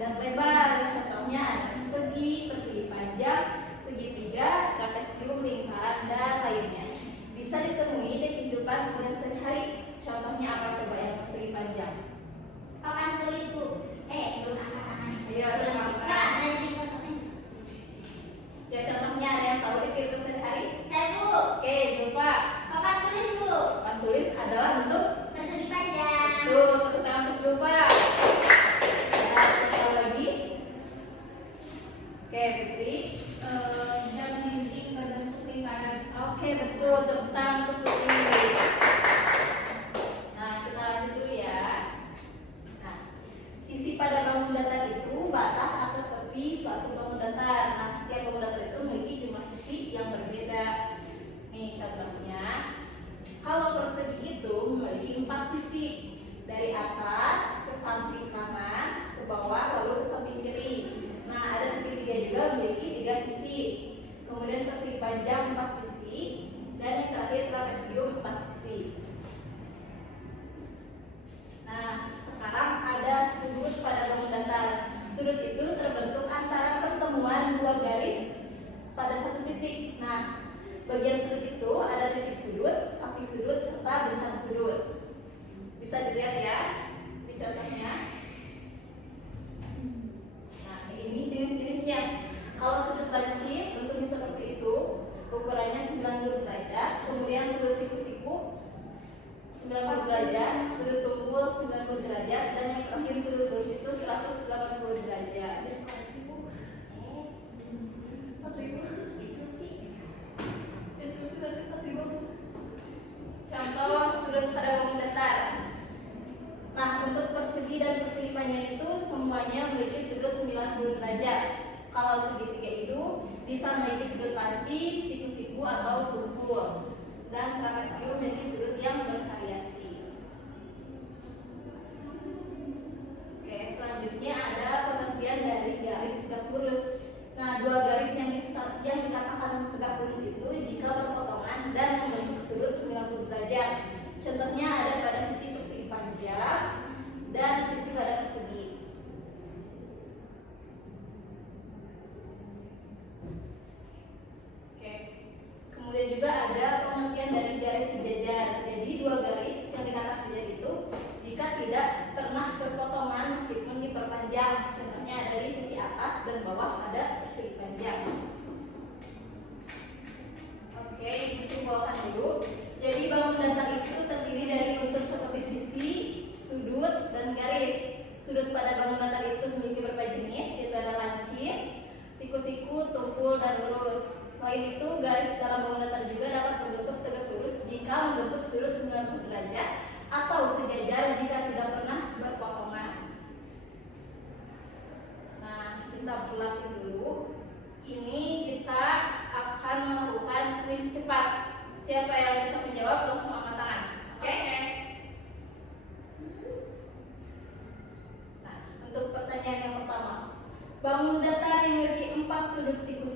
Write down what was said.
dan lebar. Contohnya ada persegi, persegi panjang, segitiga, trapesium, lingkaran, dan lainnya. Bisa ditemui di kehidupan kita sehari-hari. Contohnya apa coba yang persegi panjang? Papan tulis Bu. Belum angkat tangan. Ayo, sama Kak, ada yang contohnya? Ya contohnya ada yang tahu di kehidupan sehari-hari? Saya Bu. Oke, Zulfa. Papan tulis Bu. Papan tulis adalah bentuk Persegi panjang. tuh, tepuk tangan untuk Zulfa. Ya, tahu lagi? Oke, Putri. Jam dinding berbentuk lingkaran. Oke, betul. Tepuk tangan untuk Putri. Nah, kita lanjut dulu ya. Nah, sisi pada bangun datar itu batas atau tepi suatu bangun datar. Nah, setiap bangun datar itu memiliki jumlah sisi yang berbeda. Nih contohnya, kalau persegi itu memiliki 4 sisi, dari atas ke samping kanan, ke bawah, lalu ke samping kiri. Nah, ada segitiga juga memiliki 3 sisi. Kemudian persegi panjang 4 sisi, dan yang terakhir trapesium 4 sisi. Nah, sekarang ada sudut pada bangun datar. Sudut itu terbentuk antara pertemuan 2 garis pada satu titik. Nah, bagian sudut itu ada titik sudut, kaki sudut, serta besar sudut. Bisa dilihat ya di contohnya. Nah, ini jenis-jenisnya. Kalau sudut lancip bentuknya seperti itu, ukurannya 90 derajat. Kemudian sudut siku-siku 90 derajat, sudut tumpul 90 derajat, dan yang terakhir sudut lurus itu 180 derajat. Contoh sudut pada bangun datar. Nah, untuk persegi dan persegi panjang itu semuanya memiliki sudut 90 derajat. Kalau segitiga itu bisa memiliki sudut lancip, siku-siku atau tumpul, dan trapesium memiliki sudut yang bervariasi. Oke, selanjutnya ada pengertian dari garis tegak lurus. Nah, 2 garis yang dikatakan tegak lurus itu jika berpotongan dan membentuk sudut 90 derajat. Contohnya ada pada sisi persegi panjang dan sisi pada persegi. Oke. Kemudian juga ada pengertian dari garis sejajar. Jadi 2 garis yang dikatakan sejajar itu jika tidak pernah berpotongan meskipun diperpanjang. Contohnya ada di sisi atas dan bawah ada persegi panjang. Oke, disimpulkan dulu. Jadi bangun datar itu terdiri dari unsur seperti sisi, sudut, dan garis. Sudut pada bangun datar itu memiliki beberapa jenis, yaitu ada lancip, siku-siku, tumpul, dan lurus. Selain itu, garis dalam bangun datar juga dapat berbentuk tegak lurus jika membentuk sudut 90 derajat atau sejajar jika tidak pernah berpotongan. Nah, kita berlatih dulu. Ini kita akan melakukan kuis cepat. Siapa yang bisa menjawab langsung angkat tangan. Oke? Nah, untuk pertanyaan yang pertama, bangun datar yang memiliki 4 sudut siku